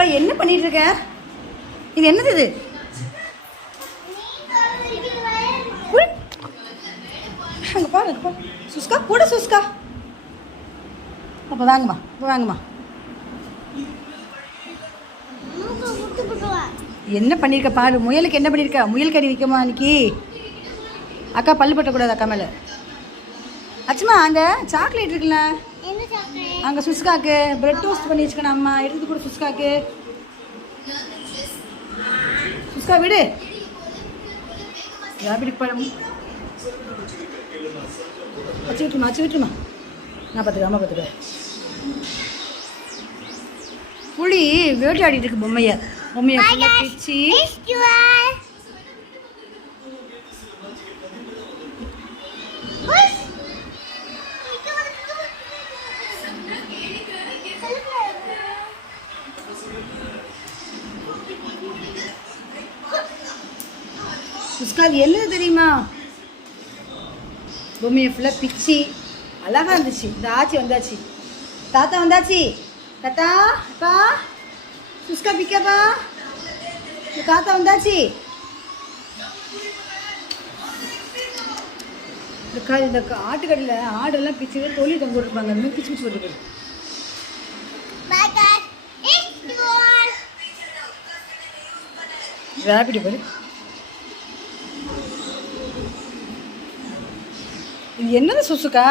அக்கா என்ன பண்ணிட்டு இருக்க இது என்னது இது? அங்கே அங்க பாரு சுஸ்கா கூட சுஸ்கா அப்போ வாங்கம்மா இப்போ வாங்கம்மா. என்ன பண்ணியிருக்க பாரு முயலுக்கு என்ன பண்ணியிருக்க முயல் கறி வைக்கமா அன்னைக்கு? அக்கா பல்லு பட்டக்கூடாது அக்கா மேலே அச்சுமா அந்த சாக்லேட் இருக்குல்ல? அங்கே சுஸ்காக்கு பிரெட் டோஸ்ட் பண்ணி வச்சுக்கணும் அம்மா. எடுத்து கொடு சுஸ்காக்கு. சுஸ்கா விடு. ராபிடி பழம் வச்சு விட்டுருமா வச்சு விட்டுருமா. நான் பார்த்துக்கிறேன் அம்மா பார்த்துக்கிறேன். புளி வேட்டையாடிட்டு இருக்கு பொம்மைய. பொம்மைய பிச்சு. சுஸ்கா அது என்னது தெரியுமா பொம்மையை ஃபுல்லாக பிச்சு அழகா இருந்துச்சு. இந்த ஆச்சி வந்தாச்சு. தாத்தா வந்தாச்சு. தாத்தா அப்பா சுஸ்கா பிக்கப்பா. தாத்தா வந்தாச்சு. இந்த க இந்த ஆட்டுக்கடையில் ஆடெல்லாம் பிச்சு தொழில் தொங்க விட்டுருப்பாங்க. அந்த மாதிரி பிச்சு பிச்சு போட்டுருக்கு ரேபிட் பாரு இது என்னது சுசுக்கா